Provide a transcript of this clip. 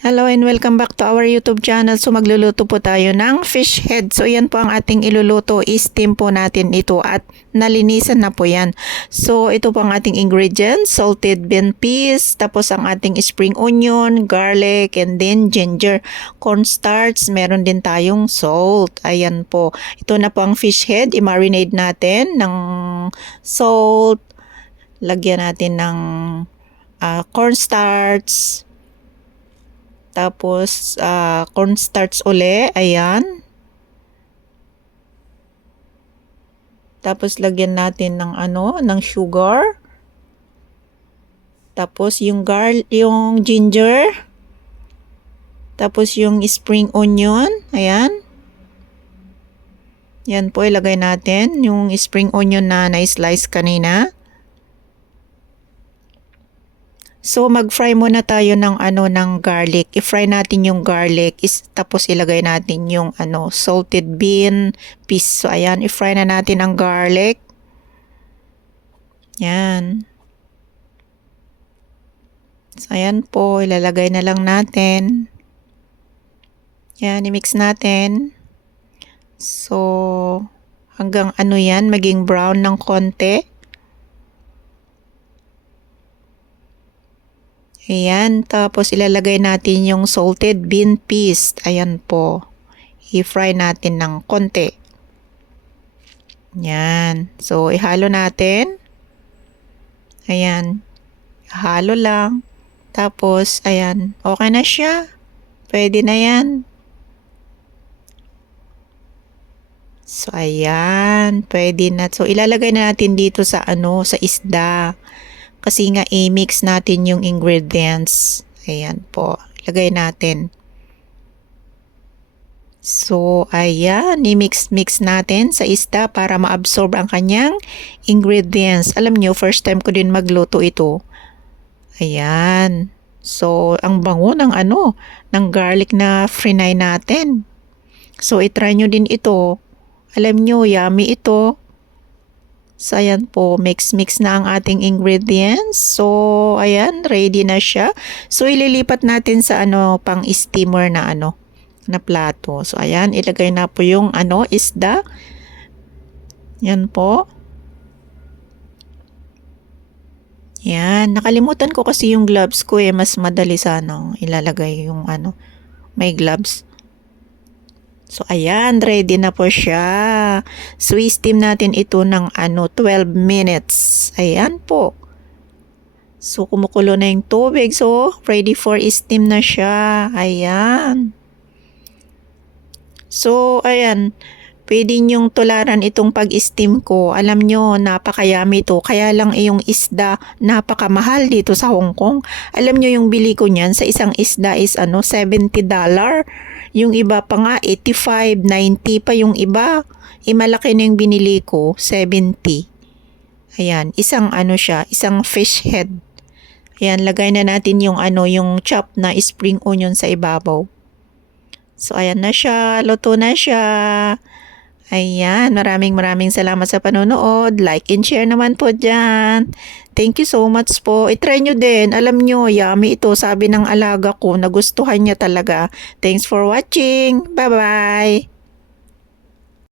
Hello and welcome back to our YouTube channel. So magluluto po tayo ng fish head. So yan po ang ating iluluto. I-steam po natin ito at nalinisan na po yan. So ito po ang ating ingredients. Salted bean peas, tapos ang ating spring onion, garlic, and then ginger. Cornstarch, meron din tayong salt. Ayan po. Ito na po ang fish head. I-marinate natin ng salt. Lagyan natin ng cornstarch. Tapos, cornstarch uli. Ayan. Tapos, lagyan natin ng ng sugar. Tapos, yung ginger. Tapos, yung spring onion. Ayan. Yan po, ilagay natin yung spring onion na na-slice kanina. So mag-fry muna tayo ng ng garlic. I-fry natin yung garlic tapos ilagay natin yung salted bean peas. So ayan, i-fry na natin ang garlic. Yan. So ayan po, ilalagay na lang natin. Yan, i-mix natin. So hanggang yan, maging brown ng konti. Ayan, tapos ilalagay natin yung salted bean peas. Ayan po. I-fry natin ng konti. Ayan. So, ihalo natin. Ayan. Halo lang. Tapos, ayan. Okay na siya. Pwede na yan. So, ayan. Pwede na. So, ilalagay na natin dito sa sa isda. Kasi nga i-mix natin yung ingredients. Ayan po. Lagay natin. So, ayan. I-mix natin sa isda para ma-absorb ang kanyang ingredients. Alam nyo, first time ko din magluto ito. Ayan. So, ang bango ng ng garlic na frinay natin. So, itry nyo din ito. Alam nyo, yummy ito. So, ayan po, mix na ang ating ingredients. So, ayan, ready na siya. So, ililipat natin sa pang steamer na na plato. So, ayan, ilagay na po yung isda. Yan po. Yan, nakalimutan ko kasi yung gloves ko mas madali sana ilalagay yung may gloves. So, ayan, ready na po siya. So, steam natin ito ng 12 minutes. Ayan po. So, kumukulo na yung tubig. So, ready for steam na siya. Ayan. So, ayan. Pwede nyong tularan itong pag-steam ko. Alam nyo, napakayami ito. Kaya lang yung isda, napakamahal dito sa Hong Kong. Alam nyo yung bili ko niyan sa isang isda is $70. Yung iba pa nga, 85, 90 pa yung iba. Malaki na yung binili ko, 70. Ayan, isang siya, isang fish head. Ayan, lagay na natin yung yung chop na spring onion sa ibabaw. So, ayan na siya, luto na siya. Ayan, maraming salamat sa panonood. Like and share naman po dyan. Thank you so much po. I-try nyo din. Alam nyo, yummy ito. Sabi ng alaga ko, nagustuhan niya talaga. Thanks for watching. Bye-bye.